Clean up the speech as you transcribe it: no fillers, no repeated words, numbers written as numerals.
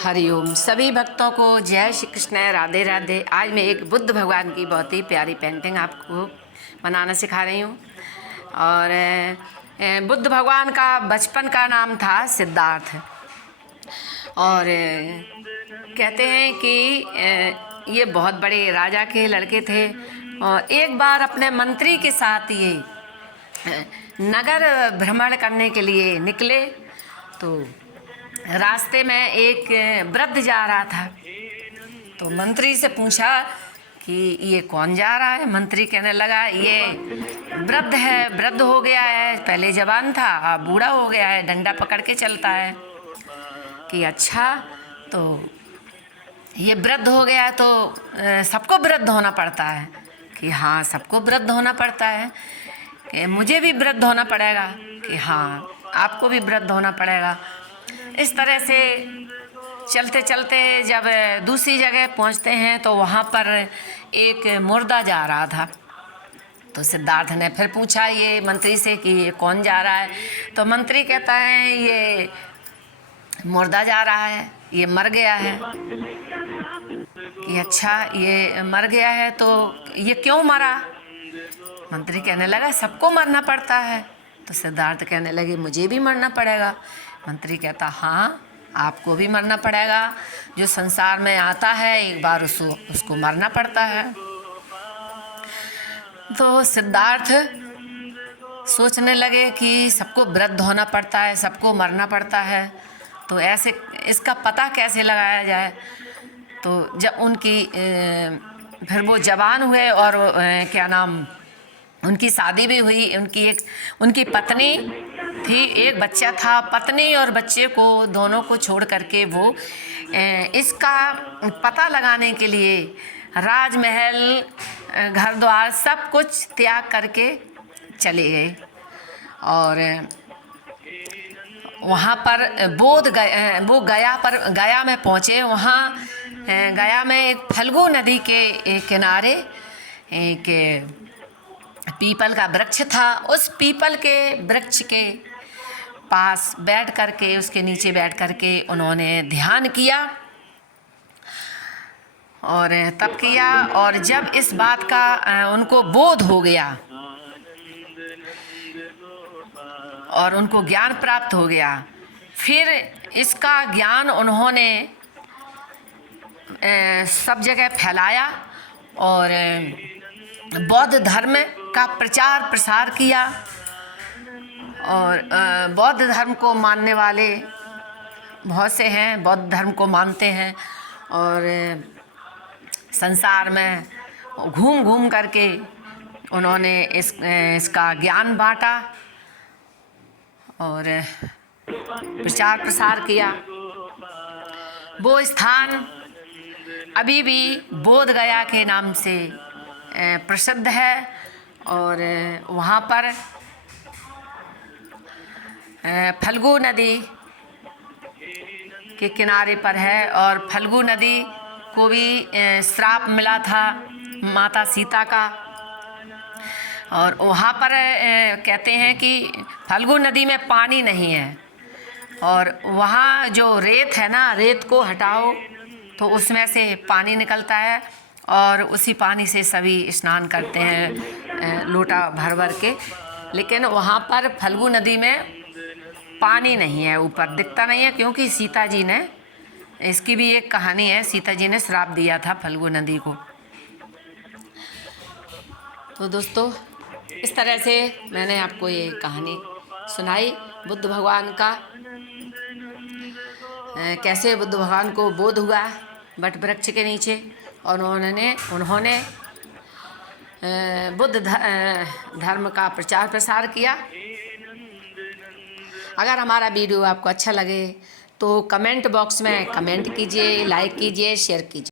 हरिओम। सभी भक्तों को जय श्री कृष्ण, राधे राधे। आज मैं एक बुद्ध भगवान की बहुत ही प्यारी पेंटिंग आपको बनाना सिखा रही हूँ। और बुद्ध भगवान का बचपन का नाम था सिद्धार्थ। और कहते हैं कि ये बहुत बड़े राजा के लड़के थे और एक बार अपने मंत्री के साथ ये नगर भ्रमण करने के लिए निकले। तो रास्ते में एक वृद्ध जा रहा था, तो मंत्री से पूछा कि ये कौन जा रहा है। मंत्री कहने लगा ये वृद्ध है, वृद्ध हो गया है, पहले जवान था अब बूढ़ा हो गया है, डंडा पकड़ के चलता है। कि अच्छा, तो ये वृद्ध हो गया है तो सबको वृद्ध होना पड़ता है। कि हाँ, सबको वृद्ध होना पड़ता है। कि मुझे भी वृद्ध होना पड़ेगा। कि हाँ, आपको भी वृद्ध होना पड़ेगा। इस तरह से चलते चलते जब दूसरी जगह पहुंचते हैं तो वहाँ पर एक मुर्दा जा रहा था। तो सिद्धार्थ ने फिर पूछा ये मंत्री से कि ये कौन जा रहा है। तो मंत्री कहता है ये मुर्दा जा रहा है, ये मर गया है। कि अच्छा, ये मर गया है तो ये क्यों मरा। मंत्री कहने लगा सबको मरना पड़ता है। तो सिद्धार्थ कहने लगे मुझे भी मरना पड़ेगा। मंत्री कहता हाँ, आपको भी मरना पड़ेगा। जो संसार में आता है एक बार उसको मरना पड़ता है। तो सिद्धार्थ सोचने लगे कि सबको वृद्ध होना पड़ता है, सबको मरना पड़ता है, तो ऐसे इसका पता कैसे लगाया जाए। तो जब फिर वो जवान हुए और क्या नाम, उनकी शादी भी हुई। उनकी पत्नी थी, एक बच्चा था। पत्नी और बच्चे को दोनों को छोड़ करके वो इसका पता लगाने के लिए राजमहल, घर द्वार सब कुछ त्याग करके चले गए। और वहाँ पर वो गया में पहुँचे। वहाँ गया में एक फल्गु नदी के किनारे एक पीपल का वृक्ष था। उस पीपल के वृक्ष के पास बैठ करके, उसके नीचे बैठ करके उन्होंने ध्यान किया और तप किया। और जब इस बात का उनको बोध हो गया और उनको ज्ञान प्राप्त हो गया, फिर इसका ज्ञान उन्होंने सब जगह फैलाया और बौद्ध धर्म का प्रचार प्रसार किया। और बौद्ध धर्म को मानने वाले बहुत से हैं, बौद्ध धर्म को मानते हैं और संसार में घूम घूम करके उन्होंने इसका ज्ञान बांटा और प्रचार प्रसार किया। वो स्थान अभी भी बोध गया के नाम से प्रसिद्ध है। और वहाँ पर फल्गु नदी के किनारे पर है। और फल्गु नदी को भी श्राप मिला था माता सीता का। और वहाँ पर कहते हैं कि फल्गु नदी में पानी नहीं है और वहाँ जो रेत है ना, रेत को हटाओ तो उसमें से पानी निकलता है और उसी पानी से सभी स्नान करते हैं लोटा भर भर के। लेकिन वहाँ पर फल्गु नदी में पानी नहीं है, ऊपर दिखता नहीं है, क्योंकि सीता जी ने, इसकी भी एक कहानी है, सीता जी ने श्राप दिया था फल्गु नदी को। तो दोस्तों, इस तरह से मैंने आपको ये कहानी सुनाई बुद्ध भगवान का, कैसे बुद्ध भगवान को बोध हुआ वट वृक्ष के नीचे और उन्होंने बुद्ध धर्म का प्रचार प्रसार किया। अगर हमारा वीडियो आपको अच्छा लगे तो कमेंट बॉक्स में कमेंट कीजिए, लाइक कीजिए, शेयर कीजिए।